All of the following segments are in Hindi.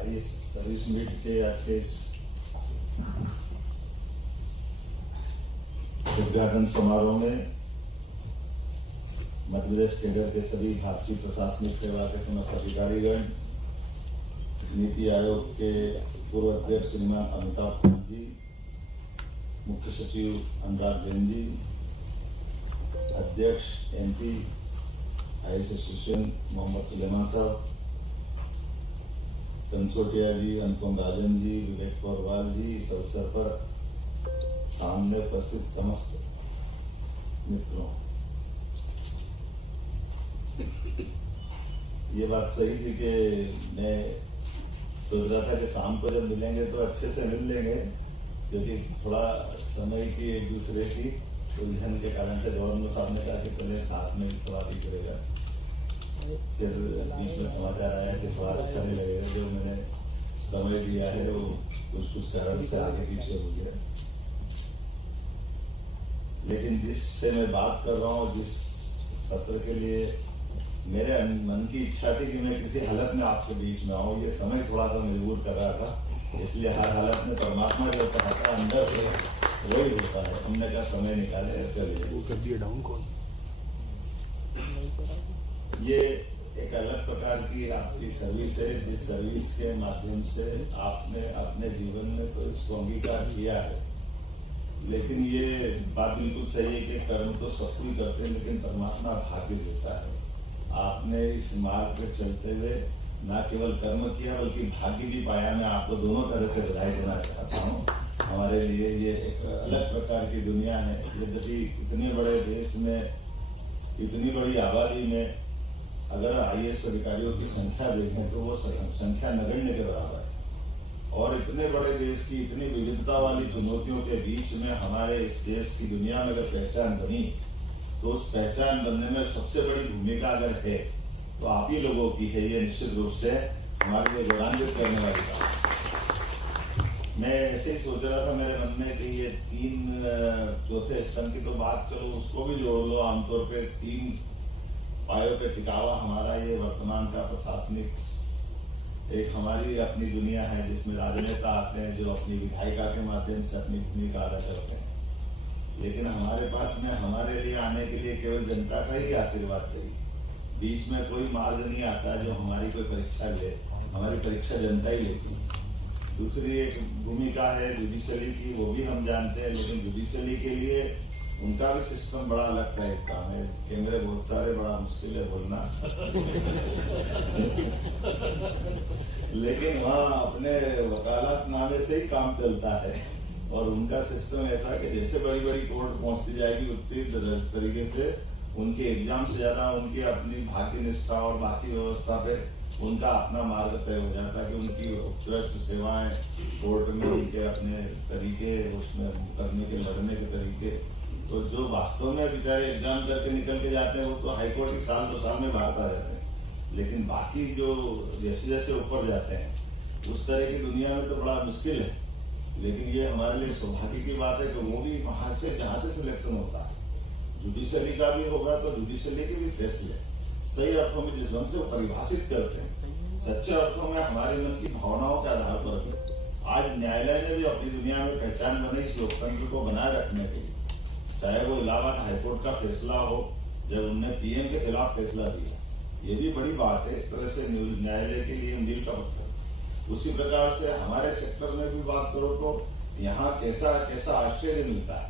आइए सर्विस मीट के आज के इस उद्घाटन समारोह में मध्य प्रदेश केडर के सभी भारतीय प्रशासनिक सेवा के समस्त अधिकारीगण, नीति आयोग के पूर्व अध्यक्ष श्रीमान अमिताभ कांत जी, मुख्य सचिव अनुराग जैन जी, अध्यक्ष MP IAS association Mohammed Suleman Sahab, Kansotia जी, अनुपम राजन जी, विवेक पौरवाल जी, इस अवसर पर सामने उपस्थित समस्त मित्रों, ये बात सही थी कि मैं सोच रहा था कि शाम को जब मिलेंगे तो अच्छे से मिल लेंगे, क्योंकि थोड़ा समय की एक दूसरे की उलझन के कारण से गवर्नर साहब ने कहा कि चले साथ में थोड़ा भी करेगा। फिर बीच में समाचार आया कि थोड़ा अच्छा नहीं लगेगा, जो मैंने समय दिया है वो कुछ कारण से आगे पीछे हो गया। लेकिन जिससे मैं बात कर रहा हूँ, जिस सत्र के लिए मेरे मन की इच्छा थी कि मैं किसी हालत में आपके बीच में आऊँ, ये समय थोड़ा सा मजबूर कर रहा था, इसलिए हर हालत में परमात्मा जो चाहता है अंदर से वही होता है। हमने का समय निकाले, चलिए वो कर दिया डाउन कॉल। ये एक अलग प्रकार की आपकी सर्विस है, जिस सर्विस के माध्यम से आपने अपने जीवन में तो इसको अंगीकार किया है। लेकिन ये बात बिल्कुल सही है कि कर्म तो सब कोई करते हैं, लेकिन परमात्मा भाग्य देता है। आपने इस मार्ग पर चलते हुए न केवल कर्म किया बल्कि भाग्य भी पाया। मैं आपको दोनों तरह से बधाई देना चाहता हूँ। हमारे लिए ये एक अलग प्रकार की दुनिया है। यद्यपि इतने बड़े देश में, इतनी बड़ी आबादी में अगर आईएएस अधिकारियों की संख्या देखें तो वो संख्या नगण्य के बराबर है। और इतने बड़े देश की इतनी विविधता वाली चुनौतियों के बीच में हमारे इस देश की दुनिया में अगर पहचान बनी, तो उस पहचान बनने में सबसे बड़ी भूमिका अगर है तो आप ही लोगों की है। ये निश्चित रूप से हमारे लिए गौरवान्वित करने वाली बात। मैं ऐसे ही सोच रहा था मेरे मन में कि ये 3 चौथे स्तंभ की तो बात, चलो उसको भी जोड़ लो। आमतौर पे 3 पायों पे टिकावा हमारा ये वर्तमान का प्रशासनिक एक हमारी अपनी दुनिया है, जिसमें राजनेता आते हैं जो अपनी विधायिका के माध्यम से अपनी भूमिका अदा करते हैं। लेकिन हमारे पास में हमारे लिए आने के लिए केवल जनता का ही आशीर्वाद चाहिए। बीच में कोई मार्ग नहीं आता जो हमारी कोई परीक्षा ले, हमारी परीक्षा जनता ही लेती है। दूसरी एक भूमिका है जुडिशरी की, वो भी हम जानते हैं, लेकिन जुडिशरी के लिए उनका भी सिस्टम बड़ा अलग टाइप का है। कैमरे बहुत सारे, बड़ा मुश्किल है बोलना लेकिन वहाँ अपने वकालतनामे से ही काम चलता है। और उनका सिस्टम ऐसा कि जैसे बड़ी बड़ी कोर्ट पहुंचती जाएगी उतनी तरीके से उनके एग्जाम से ज्यादा उनकी अपनी भाग्य निष्ठा और बाकी व्यवस्था पे उनका अपना मार्ग तय हो जाता है कि उनकी उत्कृष्ट सेवाएं कोर्ट में, उनके अपने तरीके, उसमें करने के लड़ने के तरीके। तो जो वास्तव में बेचारे एग्जाम करके निकल के जाते हैं वो तो हाईकोर्ट की साल 2 साल में बाहर आ जाते हैं। लेकिन बाकी जो जैसे जैसे ऊपर जाते हैं उस तरह की दुनिया में तो बड़ा मुश्किल है। लेकिन ये हमारे लिए सौभाग्य की बात है कि वो भी वहां से जहां से सिलेक्शन होता है, जुडिशरी का भी होगा तो जुडिशरी के भी फैसले सही अर्थों में जिस ढंग से वो परिभाषित करते हैं, सच्चे अर्थों में हमारे मन की भावनाओं के आधार पर है। आज न्यायालय ने भी अपनी दुनिया में पहचान बनाई इस लोकतंत्र को बनाए रखने के लिए। चाहे वो इलाहाबाद हाईकोर्ट का फैसला हो, जब उनने पीएम के खिलाफ फैसला दिया, ये भी बड़ी बात है एक तरह से न्यायालय के लिए मील का पत्थर। उसी प्रकार से हमारे सेक्टर में भी बात करो तो यहाँ कैसा कैसा आश्चर्य मिलता है।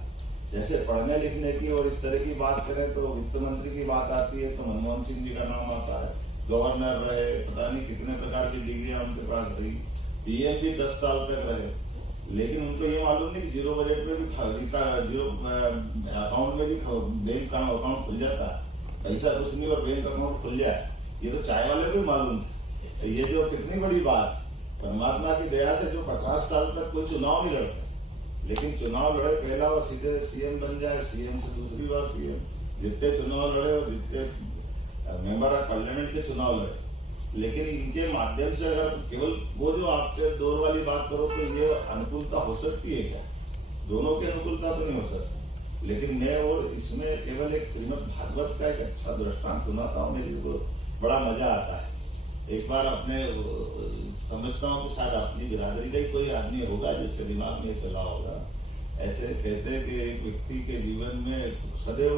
जैसे पढ़ने लिखने की और इस तरह की बात करें तो वित्त मंत्री की बात आती है तो मनमोहन सिंह जी का नाम आता है। गवर्नर रहे, पता नहीं कितने प्रकार की डिग्रियां उनके पास रही, पीएम भी 10 साल तक रहे। लेकिन उनको ये मालूम नहीं कि जीरो बजट में भी जीरो अकाउंट में भी बैंक का अकाउंट खुल जाता है, पैसा कुछ नहीं और बैंक अकाउंट खुल जाए। ये तो चाय वाले को मालूम थे। ये जो कितनी बड़ी बात, परमात्मा की दया से जो 50 साल तक कोई चुनाव नहीं लड़ते, लेकिन चुनाव लड़े पहला और सीधे सीएम बन जाए, सीएम से दूसरी बार सीएम, जितने चुनाव लड़े और जितने मेंबर ऑफ पार्लियामेंट के चुनाव लड़े। लेकिन इनके माध्यम से अगर केवल वो जो आपके दौर वाली बात करो तो ये अनुकूलता हो सकती है क्या? दोनों की अनुकूलता तो नहीं हो सकती। लेकिन मैं और इसमें केवल एक श्रीमद् भागवत का एक अच्छा दृष्टांत सुनाता हूँ, मेरे को बड़ा मजा आता है। एक बार अपने समझता हूँ कि शायद अपनी बिरादरी का ही कोई आदमी होगा जिसके दिमाग में चला होगा। ऐसे कहते हैं कि एक व्यक्ति के जीवन में सदैव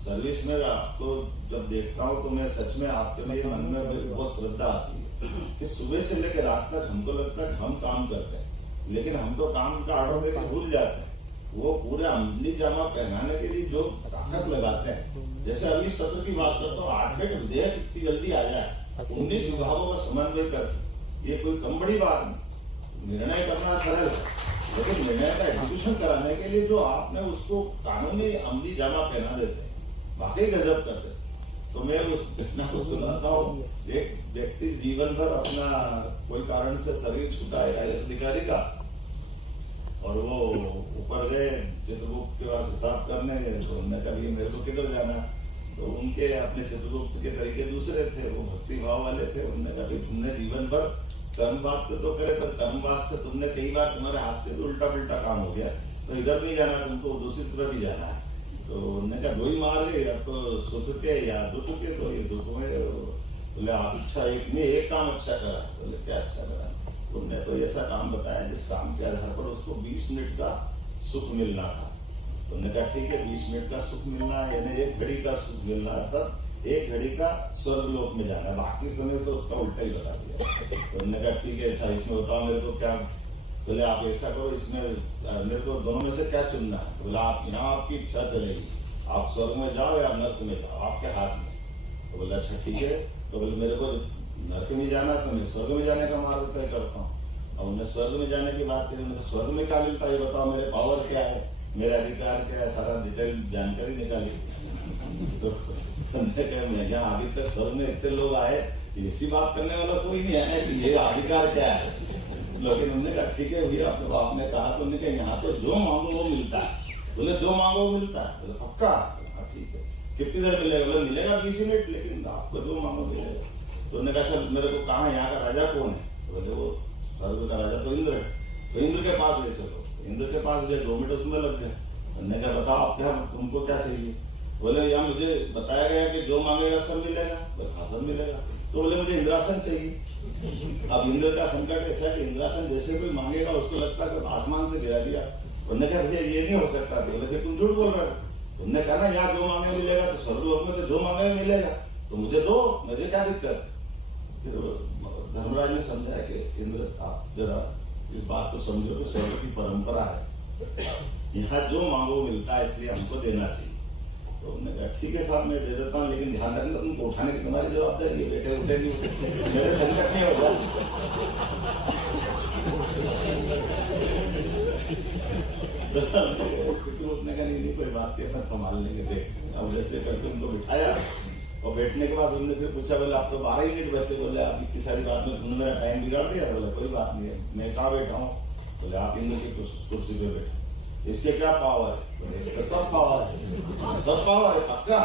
सर्विस में आपको जब देखता हूँ तो मैं सच में आपके लिए मन में बहुत श्रद्धा आती है कि सुबह से लेकर रात तक हमको लगता है कि हम काम करते हैं, लेकिन हम तो काम का ऑर्डर देकर भूल जाते हैं। वो पूरे अमली जामा पहनाने के लिए जो ताकत लगाते हैं, जैसे अगली सत्र की बात करता हूँ, 8 विधेयक इतनी जल्दी आ जाए, 19 विभागों का समन्वय कर, ये कोई कम बड़ी बात नहीं। निर्णय करना सरल है, लेकिन निर्णय का एग्जीक्यूशन कराने के लिए जो आपने उसको कानूनी अमली जामा पहना देते हैं, वाकई गजब करते हैं। तो मैं उस घटना को सुनाता हूँ। एक व्यक्ति जीवन भर अपना कोई कारण से शरीर छूटा है IAS अधिकारी का, और वो ऊपर गए चित्रगुप्त के पास हिसाब करने, तो उन्होंने कहा मेरे को किधर जाना, तो उनके अपने चित्रगुप्त के तरीके दूसरे थे, वो भक्ति भाव वाले थे। उन्होंने कहा तुमने जीवन भर कर्म बात तो करे, पर कर्म बात से तुमने कई बार तुम्हारे हाथ से भी उल्टा पुल्टा काम हो गया, तो इधर नहीं जाना, तुमको दूसरी तरफ ही जाना है। तो उन्होंने कहा दो ही मार गए, या तो सुख के या दुख के, तो ये दुख में बोले आप अच्छा एक काम अच्छा करा। बोले क्या अच्छा करा? तुमने तो ऐसा काम बताया जिस काम के आधार पर उसको 20 मिनट का सुख मिलना था। तुमने कहा ठीक है 20 मिनट का सुख मिलना है, यानी 1 घड़ी का सुख मिलना है, तब 1 घड़ी का स्वर्गलोक में जाना है, बाकी समय तो उसका उल्टा ही बता दिया। तुमने कहा ठीक है अच्छा इसमें बताओ मेरे को क्या। बोले आप ऐसा करो, इसमें मेरे को दोनों में से क्या चुनना है? बोले आप यहाँ आपकी इच्छा चलेगी, आप स्वर्ग में जाओ या नर्क में जाओ, आपके हाथ में। तो बोले अच्छा ठीक है। तो बोले मेरे को नर्क में जाना, तो मैं स्वर्ग में जाने का मार्ग तय करता हूँ। और उन्हें स्वर्ग में जाने की बात करी, उन्हें स्वर्ग में क्या मिलता है ये बताओ, मेरे पावर क्या है, मेरा अधिकार क्या है, सारा डिटेल जानकारी निकाली। तो मैं यहाँ अभी तक स्वर्ग में इतने लोग आए, ऐसी बात करने वाला कोई नहीं आया कि ये अधिकार क्या है। लेकिन उन्होंने कहा ठीक है भैया, तो आपने कहा, तो उन्होंने कहा यहाँ तो जो मांगो वो मिलता है। बोले जो मांगो वो मिलता है? बोले पक्का? हाँ ठीक है। कितनी देर मिलेगा? बोले मिलेगा 20 मिनट, लेकिन आपको जो मांगो मिलेगा। तो उन्होंने कहा चल मेरे को कहा यहाँ का राजा कौन है? बोले वो स्वर्ग का राजा तो इंद्र है। तो इंद्र के पास ले चलो। इंद्र के पास गए, 2 मिनट उसमें लग गए। उन्होंने कहा बताओ आप क्या, तुमको क्या चाहिए? बोले यहाँ मुझे बताया गया कि जो मांगेगा सब मिलेगा। बोले हाँ सब मिलेगा। तो बोले मुझे इंद्रासन चाहिए। अब इंद्र का संकट ऐसा है कि इंद्रासन जैसे कोई मांगेगा उसको लगता है कि आसमान से गिरा दिया। उन्होंने कहा भैया ये नहीं हो सकता। बोले कि तुम झूठ बोल रहे हो। तुमने कहा ना यहाँ जो मांगे मिलेगा, तो स्वर्गलोक में तो जो मांगे मिलेगा, तो मुझे दो, मुझे क्या दिक्कत। फिर धर्मराज ने समझाया कि इंद्र आप जरा इस बात को समझो कि स्वर्ग की परंपरा है, यहाँ जो मांगो मिलता है, इसलिए हमको देना चाहिए। तो उन्होंने कहा ठीक है साहब मैं दे देता हूँ, लेकिन ध्यान रखना तुमको उठाने की तुम्हारी जवाबदारी है, बैठे उठे नहीं, मेरे संकट नहीं होगा। उठने का नहीं कोई बात नहीं, अपन संभाल लेंगे, देख। अब जैसे करके उनको बिठाया, और बैठने के बाद उन्होंने फिर पूछा, बोले आप तो 12 ही मिनट बचे। बोले आप इतनी सारी बात में तुमने मेरा टाइम बिगाड़ दिया। बोले कोई बात नहीं है, मैं कहाँ बैठा हूँ? बोले आप इंद्र की कुर्सी पे बैठे। इसके क्या पावर है? बोले इसका सब पावर है। सब पावर है पक्का?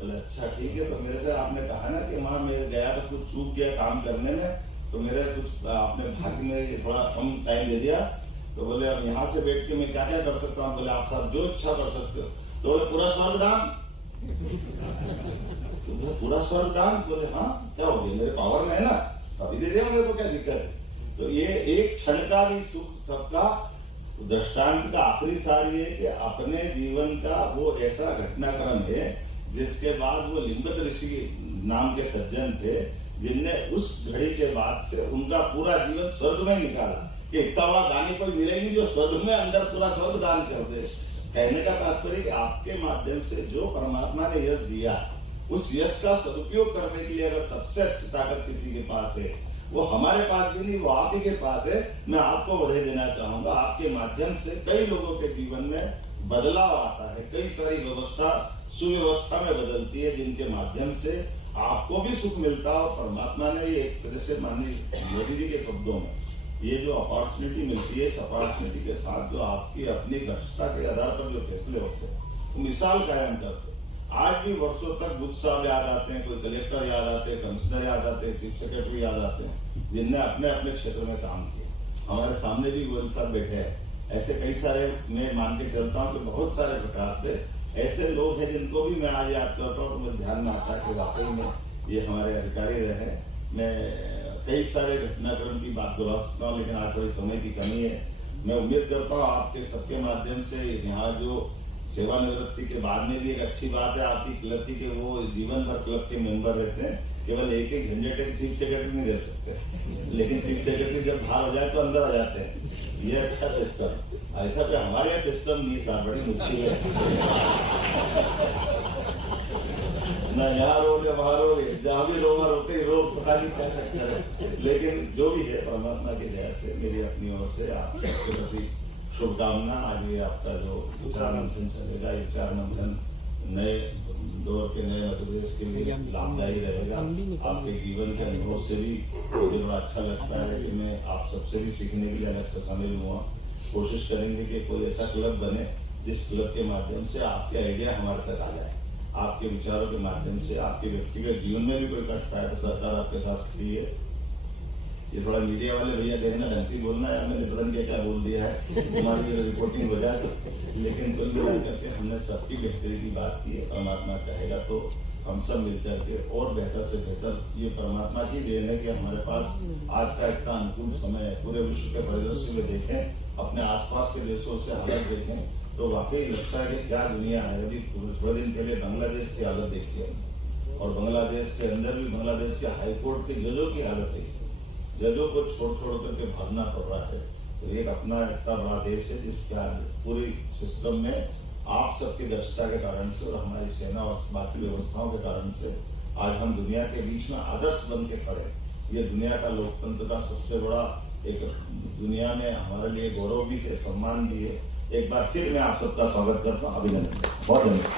बोले अच्छा ठीक है। तो मेरे से आपने कहा ना कि वहां मैं गया तो कुछ चूक गया काम करने में, तो मेरे कुछ आपने भाग्य में थोड़ा कम टाइम दे दिया। तो बोले अब यहाँ से बैठ के मैं क्या क्या कर सकता हूँ? बोले आप सब जो इच्छा कर सकते हो। तो बोले पूरा स्वर्ग दान? पूरा स्वर्ग दान? बोले हाँ क्या हो गया, मेरे पावर में है ना, अभी दे दिया, मेरे को क्या दिक्कत है। तो ये एक क्षण का भी सुख सबका दृष्टांत का आखिरी सार ये कि अपने जीवन का वो ऐसा घटनाक्रम है जिसके बाद वो लिंगत ऋषि नाम के सज्जन थे, जिनने उस घड़ी के बाद से उनका पूरा जीवन स्वर्ग में निकाला कि इतना बड़ा दानी कोई मिलेगी जो स्वर्ग में अंदर पूरा स्वर्ग दान कर दे। कहने का तात्पर्य कि आपके माध्यम से जो परमात्मा ने यश दिया, उस यश का सदुपयोग करने के लिए अगर सबसे अच्छी ताकत किसी के पास है, वो हमारे पास भी नहीं, वो आप ही के पास है। मैं आपको बढ़े देना चाहूंगा, आपके माध्यम से कई लोगों के जीवन में बदलाव आता है, कई सारी व्यवस्था सुव्यवस्था में बदलती है, जिनके माध्यम से आपको भी सुख मिलता है। और परमात्मा ने ये एक तरह से माननीय मोदी जी के शब्दों में ये जो अपॉर्चुनिटी मिलती है, इस अपॉर्चुनिटी के साथ जो आपकी अपनी दक्षता के आधार पर जो फैसले होते हैं, वो मिसाल कायम करते हैं। आज भी वर्षों तक बुद्ध साहब याद आते हैं, कोई कलेक्टर याद आते हैं, कमिश्नर याद आते हैं, चीफ सेक्रेटरी याद आते हैं, जिनने अपने अपने क्षेत्र में काम किया। हमारे सामने भी गोयल साहब बैठे हैं, ऐसे कई सारे मैं मान के चलता हूँ कि बहुत सारे प्रकार से ऐसे लोग हैं जिनको भी मैं आज याद करता हूँ तो मुझे ध्यान में आता है कि वाकई में ये हमारे अधिकारी रहे। मैं कई सारे घटनाक्रम की बात दोहरा सकता हूँ, लेकिन आज थोड़ी समय की कमी है। मैं उम्मीद करता हूँ आपके सबके माध्यम से यहाँ जो सेवानिवृत्ति के बाद में भी एक अच्छी बात है आपकी क्लब की कि वो जीवन भर क्लब के मेंबर रहते हैं। केवल एक झंझट है, चीफ सेक्रेटरी नहीं रह सकते, लेकिन चीफ सेक्रेटरी जब बाहर हो जाए तो अंदर आ जाते हैं। ये अच्छा सिस्टम, ऐसा कि हमारे यहाँ सिस्टम नहीं साहब, बड़ी मुश्किल है। ना यहाँ रो रहे वहां रो रहे, जहां भी रोगा रोते ही रो, पता नहीं क्या चक्कर है। लेकिन जो भी है परमात्मा की दया से मेरी अपनी ओर से आप सबके प्रति शुभकामना। आज ये आपका जो विचार मंथन चलेगा, ये विचार मंथन नए दौर के नए मध्य प्रदेश के लिए लाभदायी रहेगा। आपके जीवन के अनुभव से भी मुझे बड़ा अच्छा लगता है कि मैं आप सबसे भी सीखने के लिए अलग से शामिल हुआ। कोशिश करेंगे कि कोई ऐसा क्लब बने जिस क्लब के माध्यम से आपके आइडिया हमारे तक आ जाए, आपके विचारों के माध्यम से आपके व्यक्तिगत जीवन में भी कोई कष्ट आए तो सरकार आपके साथ खड़ी है। ये थोड़ा मीडिया वाले भैया देखना ढंग से बोलना है, मैंने पता नहीं क्या बोल दिया है, तुम्हारी रिपोर्टिंग हो जाए तो। लेकिन कुल मिला करके हमने सबकी बेहतरी की बात की है। परमात्मा चाहेगा तो हम सब मिलकर के और बेहतर से बेहतर, ये परमात्मा की देन है कि हमारे पास आज का इतना अनुकूल समय है। पूरे विश्व के परिदृश्य में देखें, अपने आसपास के देशों से हालत देखें तो वाकई लगता है कि क्या दुनिया है। अभी थोड़े दिन पहले बांग्लादेश की हालत देखी है, और बांग्लादेश के अंदर भी बांग्लादेश के हाईकोर्ट के जजों की हालत देखी, जजों को छोड़ करके भागना पड़ रहा है। तो एक अपना इतना बड़ा देश है जिसका पूरी सिस्टम में आप सबकी दक्षता के कारण से और हमारी सेना और बाकी व्यवस्थाओं के कारण से आज हम दुनिया के बीच में आदर्श बन के खड़े। ये दुनिया का लोकतंत्र का सबसे बड़ा एक दुनिया में हमारे लिए गौरव भी है, सम्मान भी है। एक बार फिर मैं आप सबका स्वागत करता हूँ, अभिनंदन, बहुत धन्यवाद।